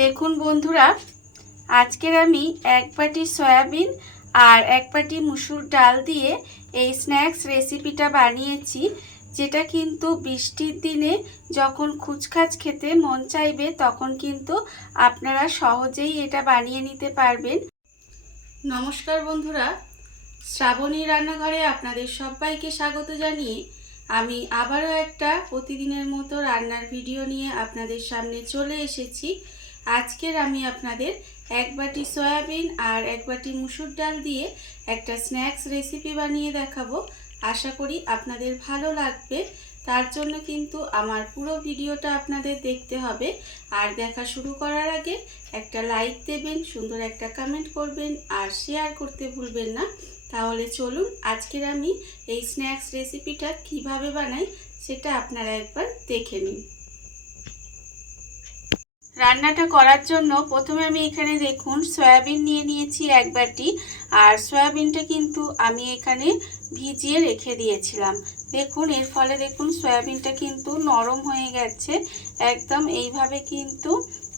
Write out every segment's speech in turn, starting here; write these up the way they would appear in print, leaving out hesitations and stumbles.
দেখুন বন্ধুরা, আজকের আমি এক বাটি সয়াবিন আর এক বাটি মুসুর ডাল দিয়ে এই স্ন্যাক্স রেসিপিটা বানিয়েছি, যেটা কিন্তু বৃষ্টির দিনে যখন খুচখাচ খেতে মন চাইবে তখন কিন্তু আপনারা সহজেই এটা বানিয়ে নিতে পারবেন। নমস্কার বন্ধুরা, শ্রাবণী রান্নাঘরে আপনাদের সবাইকে স্বাগত জানিয়ে আমি আবারও একটা প্রতিদিনের মতো রান্নার ভিডিও নিয়ে আপনাদের সামনে চলে এসেছি। আজকের আমি আপনাদের এক বাটি সয়াবিন আর এক বাটি মুসুর ডাল দিয়ে একটা স্ন্যাক্স রেসিপি বানিয়ে দেখাবো। আশা করি আপনাদের ভালো লাগবে। তার জন্য কিন্তু আমার পুরো ভিডিওটা আপনাদের দেখতে হবে। আর দেখা শুরু করার আগে একটা লাইক দেবেন, সুন্দর একটা কমেন্ট করবেন আর শেয়ার করতে ভুলবেন না। তাহলে চলুন আজকের আমি এই স্ন্যাক্স রেসিপিটা কিভাবে বানাই সেটা আপনারা একবার দেখে নিন। রান্নাটা করার জন্য প্রথমে আমি এখানে দেখুন সয়াবিন নিয়ে নিয়েছি এক বাটি। আর সয়াবিনটা কিন্তু আমি এখানে ভিজিয়ে রেখে দিয়েছিলাম। দেখুন এর ফলে দেখুন সয়াবিনটা কিন্তু নরম হয়ে গেছে একদম। এইভাবে কিন্তু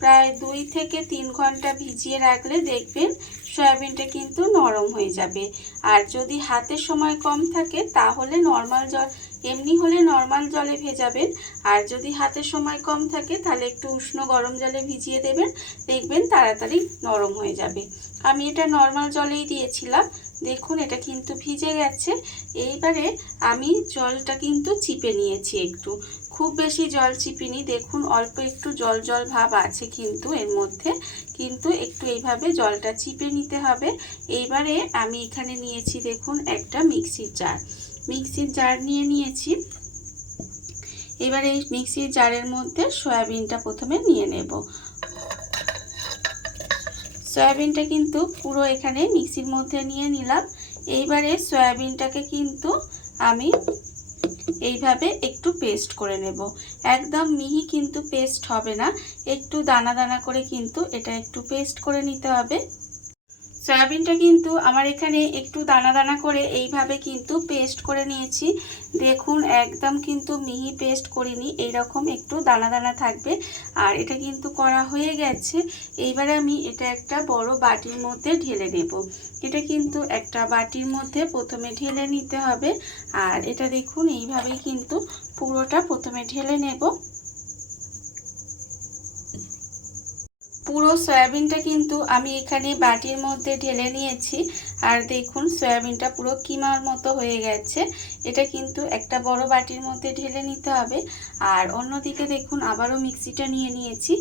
প্রায় 2 থেকে 3 ঘন্টা ভিজিয়ে রাখলে দেখবেন সয়াবিনটা কিন্তু নরম হয়ে যাবে। আর যদি হাতে সময় কম থাকে তাহলে নর্মাল জল, এমনি হলে নর্মাল জলে ভেজাবেন। আর যদি হাতে সময় কম থাকে তাহলে একটু উষ্ণ গরম জলে ভিজিয়ে দেবেন, দেখবেন তাড়াতাড়ি নরম হয়ে যাবে। আমি এটা নর্মাল জলেই দিয়েছিলাম। দেখুন এটা কিন্তু ভিজে গেছে। এইবারে আমি জলটা কিন্তু চিপে নিয়েছি, একটু খুব বেশি জল চিপিনি। দেখুন অল্প একটু জল জল ভাব আছে কিন্তু এর মধ্যে, কিন্তু একটু এইভাবে জলটা চিপে নিতে হবে। এইবারে আমি এখানে নিয়েছি দেখুন একটা মিক্সির জার নিয়ে নিয়েছি। এবার এই মিক্সির জারের মধ্যে সয়াবিনটা প্রথমে নিয়ে নেব। সয়াবিনটা কিন্তু পুরো এখানে মিক্সির মধ্যে নিয়ে নিলাম। এইবারে সয়াবিনটাকে কিন্তু আমি এইভাবে একটু পেস্ট করে নেব। একদম মিহি কিন্তু পেস্ট হবে না, একটু দানা দানা করে কিন্তু এটা একটু পেস্ট করে নিতে হবে। সয়াবিনটা কিন্তু আমার এখানে একটু দানা দানা করে এইভাবে কিন্তু পেস্ট করে নিয়েছি। দেখুন একদম কিন্তু মিহি পেস্ট করিনি, এইরকম একটু দানা দানা থাকবে। আর এটা কিন্তু করা হয়ে গেছে। এইবারে আমি এটা একটা বড় বাটির মধ্যে ঢেলে নেব। এটা কিন্তু একটা বাটির মধ্যে প্রথমে ঢেলে নিতে হবে। আর এটা দেখুন এইভাবেই কিন্তু পুরোটা প্রথমে ঢেলে নেব। পুরো সয়াবিনটা কিন্তু আমি এখানে বাটির মধ্যে ঢেলে নিয়েছি। আর দেখুন সয়াবিনটা পুরো কিমার মতো হয়ে গেছে। এটা কিন্তু একটা বড় বাটির মধ্যে ঢেলে নিতে হবে। আর অন্যদিকে দেখুন আবারও মিক্সিটা নিয়ে নিয়েছি।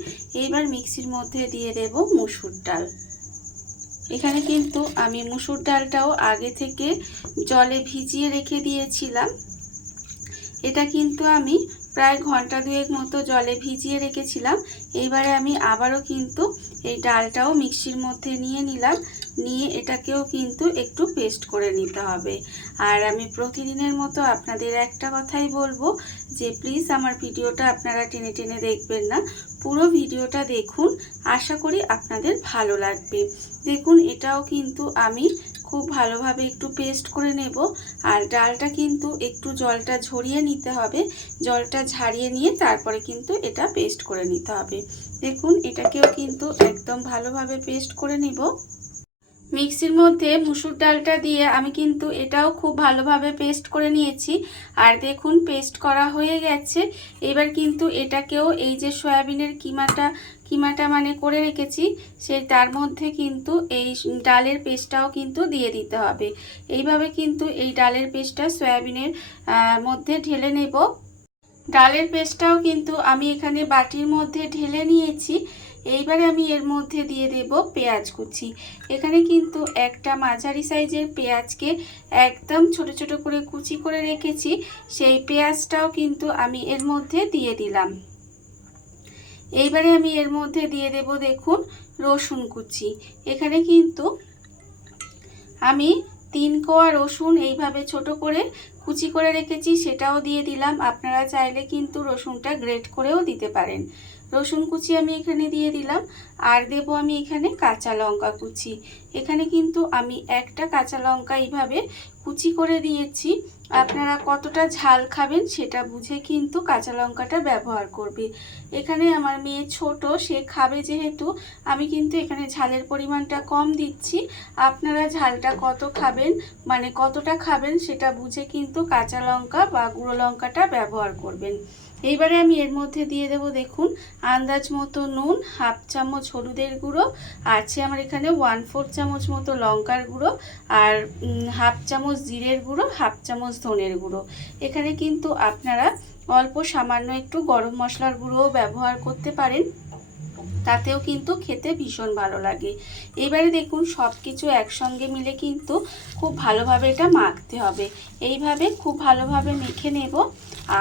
এইবার মিক্সির মধ্যে দিয়ে দেব মুসুর ডাল। এখানে কিন্তু আমি মুসুর ডালটাও আগে থেকে জলে ভিজিয়ে রেখে দিয়েছিলাম। এটা কিন্তু আমি প্রায় ঘন্টা 2 মতো জলে ভিজিয়ে রেখেছিলাম। এইবারে আমি আবারও কিন্তু এই ডালটাও মিক্সির মধ্যে নিয়ে নিলাম। নিয়ে এটাকেও কিন্তু একটু পেস্ট করে নিতে হবে। আর আমি প্রতিদিনের মতো আপনাদের একটা কথাই বলবো যে প্লিজ আমার ভিডিওটা আপনারা টেনে টেনে দেখবেন না, পুরো ভিডিওটা দেখুন। আশা করি আপনাদের ভালো লাগবে। দেখুন এটাও কিন্তু আমি খুব ভালোভাবে একটু পেস্ট করে নেব। আর ডালটা কিন্তু একটু জলটা ঝরিয়ে নিতে হবে। জলটা ঝারিয়ে নিয়ে তারপরে কিন্তু এটা পেস্ট করে নিতে হবে। দেখুন এটাকেও কিন্তু একদম ভালোভাবে পেস্ট করে নিব। মিক্সির মধ্যে মুসুর ডালটা দিয়ে আমি কিন্তু এটাও খুব ভালোভাবে পেস্ট করে নিয়েছি। আর দেখুন পেস্ট করা হয়ে গেছে। এবার কিন্তু এটাকেও এই যে সয়াবিনের কিমাটা মানে করে রেখেছি সেই তার মধ্যে কিন্তু এই ডালের পেস্টটাও কিন্তু দিয়ে দিতে হবে। এইভাবে কিন্তু এই ডালের পেস্টটা সয়াবিনের মধ্যে ঢেলে নেব। ডালের পেস্টটাও কিন্তু আমি এখানে বাটির মধ্যে ঢেলে নিয়েছি। এইবারে আমি এর মধ্যে দিয়ে দেব পেঁয়াজ কুচি। এখানে কিন্তু একটা মাঝারি সাইজের পেঁয়াজকে একদম ছোট ছোট করে কুচি করে রেখেছি, সেই পেঁয়াজটাও কিন্তু আমি এর মধ্যে দিয়ে দিলাম। এইবারে আমি এর মধ্যে দিয়ে দেব দেখুন রসুন কুচি। এখানে কিন্তু আমি 3 কোয়া রসুন এইভাবে ছোট করে কুচি করে রেখেছি, সেটাও দিয়ে দিলাম। আপনারা চাইলে কিন্তু রসুনটা গ্রেট করেও দিতে পারেন। রসুন কুচি আমি এখানে দিয়ে দিলাম। আর দেবো আমি এখানে কাঁচা লঙ্কা কুচি। এখানে কিন্তু আমি একটা কাঁচা লঙ্কা এইভাবে কুচি করে দিয়েছি। আপনারা কতটা ঝাল খাবেন সেটা বুঝে কিন্তু কাঁচা লঙ্কাটা ব্যবহার করবে। এখানে আমার মেয়ে ছোট, সে খাবে যেহেতু আমি কিন্তু এখানে ঝালের পরিমাণটা কম দিচ্ছি। আপনারা ঝালটা কত খাবেন, মানে কতটা খাবেন সেটা বুঝে কিন্তু কাঁচা লঙ্কা বা গুঁড়ো লঙ্কাটা ব্যবহার করবেন। এইবারে আমি এর মধ্যে দিয়ে দেব দেখুন আন্দাজ মতো নুন, হাফ চামচ হলুদের গুঁড়ো, আছে আমার এখানে 1/4 চামচ মতো লঙ্কার গুঁড়ো, আর হাফ চামচ জিরের গুঁড়ো, হাফ চামচ ধনের গুঁড়ো। এখানে কিন্তু আপনারা অল্প সামান্য একটু গরম মশলার গুঁড়োও ব্যবহার করতে পারেন, তাতেও কিন্তু খেতে ভীষণ ভালো লাগে। এবারে দেখুন সব কিছু একসঙ্গে মিলে কিন্তু খুব ভালোভাবে এটা মাখতে হবে। এইভাবে খুব ভালোভাবে মেখে নেব।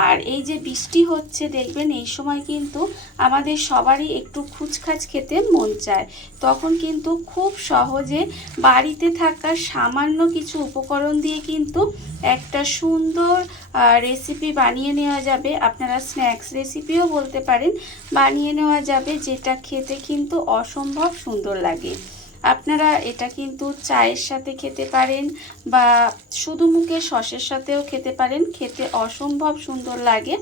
আর এই যে বৃষ্টি হচ্ছে দেখবেন এই সময় কিন্তু আমাদের সবারই একটু খুচখাচ খেতে মন চায়। তখন কিন্তু খুব সহজে বাড়িতে থাকা সামান্য কিছু উপকরণ দিয়ে কিন্তু একটা সুন্দর রেসিপি বানিয়ে নেওয়া যাবে। আপনারা স্ন্যাক্স রেসিপিও বলতে পারেন, বানিয়ে নেওয়া যাবে, যেটা খেতে কিন্তু অসম্ভব সুন্দর লাগে। আপনারা এটা কিন্তু চায়ের সাথে খেতে পারেন বা শুধু মুখে সসের সাথেও খেতে পারেন, খেতে অসম্ভব সুন্দর লাগে।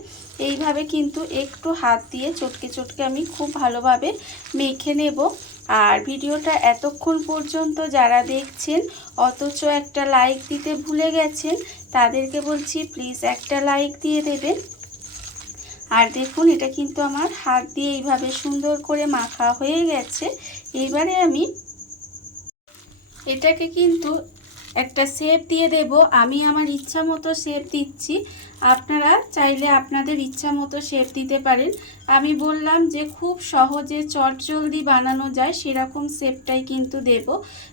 এইভাবে কিন্তু একটু হাত দিয়ে চটকে চটকে আমি খুব ভালোভাবে মেখে নেব। আর ভিডিওটা এতক্ষণ পর্যন্ত যারা দেখছেন অথচ একটা লাইক দিতে ভুলে গেছেন, তাদেরকে বলছি প্লিজ একটা লাইক দিয়ে দেবেন। আর দেখুন এটা কিন্তু আমার হাত দিয়ে এইভাবে সুন্দর করে মাখা হয়ে গেছে। এইবারে আমি এটাকে কিন্তু একটা শেপ দিয়ে দেব। আমি আমার ইচ্ছা মতো শেপ দিচ্ছি, আপনারা চাইলে আপনাদের ইচ্ছা মতো শেপ দিতে পারেন। আমি বললাম যে খুব সহজে চটজলদি বানানো যায় সেরকম শেপটাই কিন্তু দেব।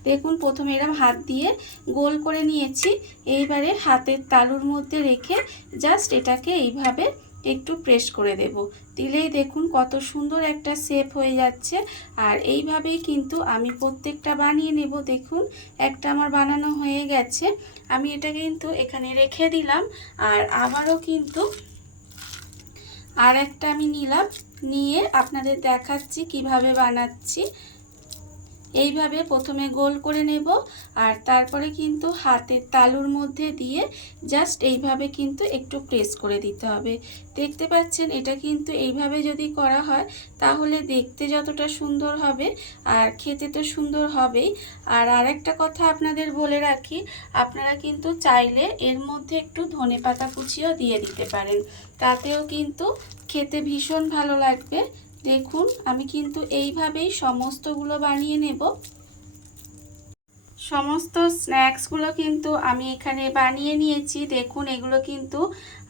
দেখুন প্রথমে এরকম হাত দিয়ে গোল করে নিয়েছি। এইবারে হাতের তালুর মধ্যে রেখে জাস্ট এটাকে এইভাবে একটু প্রেস করে দেব, দিলেই দেখুন কত সুন্দর একটা শেপ হয়ে যাচ্ছে। আর এইভাবেই কিন্তু আমি প্রত্যেকটা বানিয়ে নেব। দেখুন একটা আমার বানানো হয়ে গেছে, আমি এটা কিন্তু এখানে রেখে দিলাম। আর আবারও কিন্তু আর একটা আমি নিলাম, নিয়ে আপনাদের দেখাচ্ছি কিভাবে বানাচ্ছি। এইভাবে প্রথমে গোল করে নেব আর তারপরে কিন্তু হাতের তালুর মধ্যে দিয়ে জাস্ট এইভাবে কিন্তু একটু প্রেস করে দিতে হবে। দেখতে পাচ্ছেন এটা কিন্তু এইভাবে যদি করা হয় তাহলে দেখতে যতটা সুন্দর হবে আর খেতে তো সুন্দর হবেই। আর আরেকটা কথা আপনাদের বলে রাখি, আপনারা কিন্তু চাইলে এর মধ্যে একটু ধনেপাতা কুচিও দিয়ে দিতে পারেন, তাতেও কিন্তু খেতে ভীষণ ভালো লাগবে। দেখুন আমি কিন্তু এইভাবেই সমস্তগুলো বানিয়ে নেব। সমস্ত স্ন্যাক্সগুলো কিন্তু আমি এখানে বানিয়ে নিয়েছি। দেখুন এগুলো কিন্তু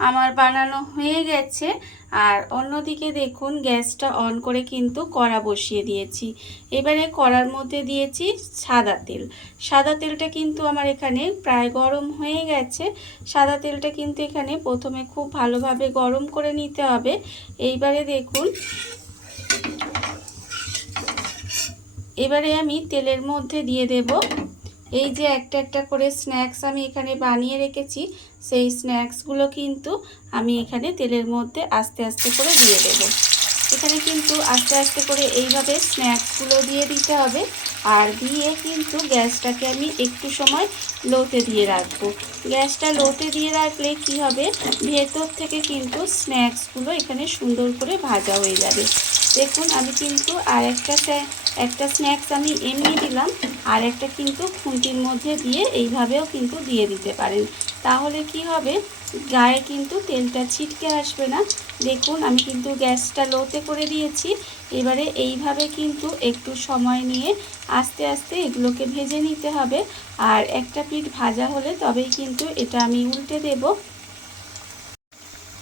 আমার বানানো হয়ে গেছে। আর অন্যদিকে দেখুন গ্যাসটা অন করে কিন্তু কড়া বসিয়ে দিয়েছি। এবারে কড়ার মধ্যে দিয়েছি সাদা তেল। সাদা তেলটা কিন্তু আমার এখানে প্রায় গরম হয়ে গেছে। সাদা তেলটা কিন্তু এখানে প্রথমে খুব ভালোভাবে গরম করে নিতে হবে। এইবারে দেখুন এবারে আমি তেলের মধ্যে দিয়ে দেব এই যে একটা একটা করে স্ন্যাক্স আমি এখানে বানিয়ে রেখেছি, সেই স্ন্যাক্সগুলো কিন্তু আমি এখানে তেলের মধ্যে আস্তে আস্তে করে দিয়ে দেব। এখানে কিন্তু আস্তে আস্তে করে এইভাবে স্ন্যাক্সগুলো দিয়ে দিতে হবে। আর দিয়ে কিন্তু গ্যাসটাকে আমি একটু সময় লোতে দিয়ে রাখবো। গ্যাসটা লোতে দিয়ে রাখলে কি হবে, ভেতর থেকে কিন্তু স্ন্যাক্সগুলো এখানে সুন্দর করে ভাজা হয়ে যাবে। দেখুন আমি কিন্তু আর একটা স্ন্যাক্স আমি এমনি দিলাম, আর একটা কিন্তু খুন্তির মধ্যে দিয়ে এইভাবেও কিন্তু দিয়ে দিতে পারেন। তাহলে কি হবে, গায়ে কিন্তু তেলটা ছিটকে আসবে না। দেখুন আমি কিন্তু গ্যাসটা লোতে করে দিয়েছি। এবারে এইভাবে কিন্তু একটু সময় নিয়ে আস্তে আস্তে এগুলোকে ভেজে নিতে হবে। আর একটা পিঠ ভাজা হলে তবেই কিন্তু এটা আমি উল্টে দেব।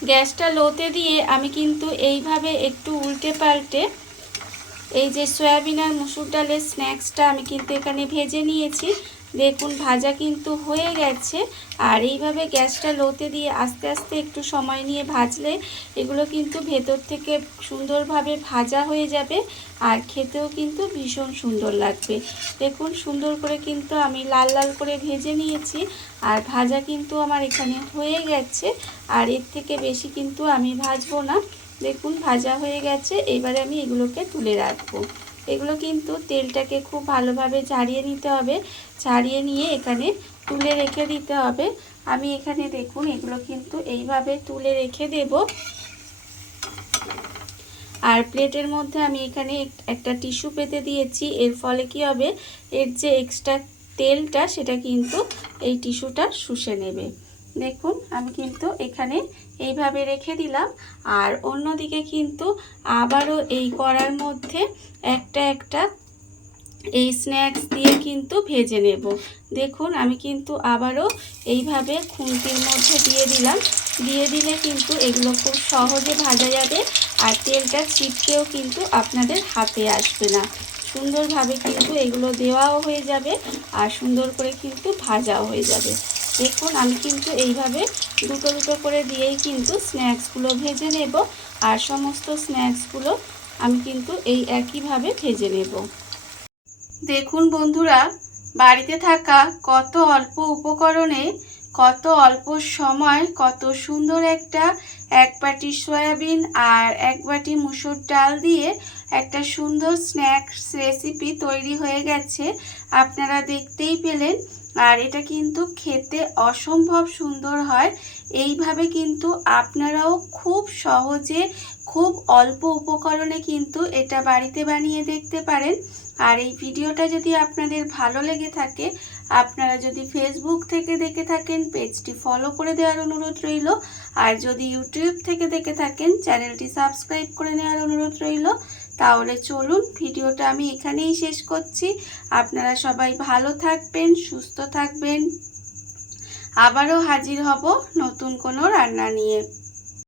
গ্যাসটা লোতে দিয়ে আমি কিন্তু এইভাবে একটু উল্টে পাল্টে এই যে সয়াবিন আর মসুর ডালের স্ন্যাক্সটা আমি কিন্তু এখানে ভেজে নিয়েছি। দেখুন ভাজা কিন্তু হয়ে গেছে। আর এইভাবে গ্যাসটা লোতে দিয়ে আস্তে আস্তে একটু সময় নিয়ে ভাজলে এগুলো কিন্তু ভেতর থেকে সুন্দরভাবে ভাজা হয়ে যাবে আর খেতেও কিন্তু ভীষণ সুন্দর লাগবে। দেখুন সুন্দর করে কিন্তু আমি লাল লাল করে ভেজে নিয়েছি। আর ভাজা কিন্তু আমার এখানে হয়ে গেছে। আর এর থেকে বেশি কিন্তু আমি ভাজবো না। দেখুন ভাজা হয়ে গেছে। এবারে আমি এগুলোকে তুলে রাখবো। এগুলো কিন্তু তেলটাকে খুব ভালোভাবে ঝারিয়ে নিতে হবে। ঝারিয়ে নিয়ে এখানে তুলে রেখে দিতে হবে। আমি এখানে দেখুন এগুলো কিন্তু এইভাবে তুলে রেখে দেব। আর প্লেটের মধ্যে আমি এখানে একটা টিস্যু পেতে দিয়েছি। এর ফলে কি হবে, এর যে এক্সট্রা তেলটা সেটা কিন্তু এই টিস্যুটা শুষে নেবে। দেখুন আমি কিন্তু এখানে এইভাবে রেখে দিলাম। আর অন্যদিকে কিন্তু আবারও এই কড়ার মধ্যে একটা এই স্ন্যাক্স দিয়ে কিন্তু ভেজে নেব। দেখুন আমি কিন্তু আবারও এইভাবে খুন্তির মধ্যে দিয়ে দিলাম। দিয়ে দিলে কিন্তু এগুলো খুব সহজে ভাজা যাবে। আর তেলটা ছিটকেও কিন্তু আপনাদের হাতে আসবে না। সুন্দরভাবে কিন্তু এগুলো দেওয়াও হয়ে যাবে আর সুন্দর করে কিন্তু ভাজাও হয়ে যাবে। দেখুন আমি কিন্তু এইভাবে দুটো দুটো করে দিয়েই কিন্তু স্ন্যাক্সগুলো ভেজে নেব। আর সমস্ত স্ন্যাক্সগুলো আমি কিন্তু এই একইভাবে ভেজে নেব। দেখুন বন্ধুরা, বাড়িতে থাকা কত অল্প উপকরণে কত অল্প সময় কত সুন্দর একটা এক বাটি সয়াবিন আর এক বাটি মুসুর ডাল দিয়ে একটা সুন্দর স্ন্যাক্স রেসিপি তৈরি হয়ে গেছে। আপনারা দেখতেই পেলেন। আর এটা কিন্তু খেতে অসম্ভব সুন্দর হয়। এইভাবে কিন্তু আপনারাও খুব সহজে খুব অল্প উপকরণে কিন্তু এটা বাড়িতে বানিয়ে দেখতে পারেন। আর এই ভিডিওটা যদি আপনাদের ভালো লেগে থাকে, আপনারা যদি ফেসবুক থেকে দেখে থাকেন পেজটি ফলো করে দেওয়ার অনুরোধ রইল। আর যদি ইউটিউব থেকে দেখে থাকেন চ্যানেলটি সাবস্ক্রাইব করে নেওয়ার অনুরোধ রইল। তাহলে চলুন ভিডিওটা আমি এখানেই শেষ করছি। আপনারা সবাই ভালো থাকবেন, সুস্থ থাকবেন। আবারও হাজির হব নতুন কোনো রান্না নিয়ে।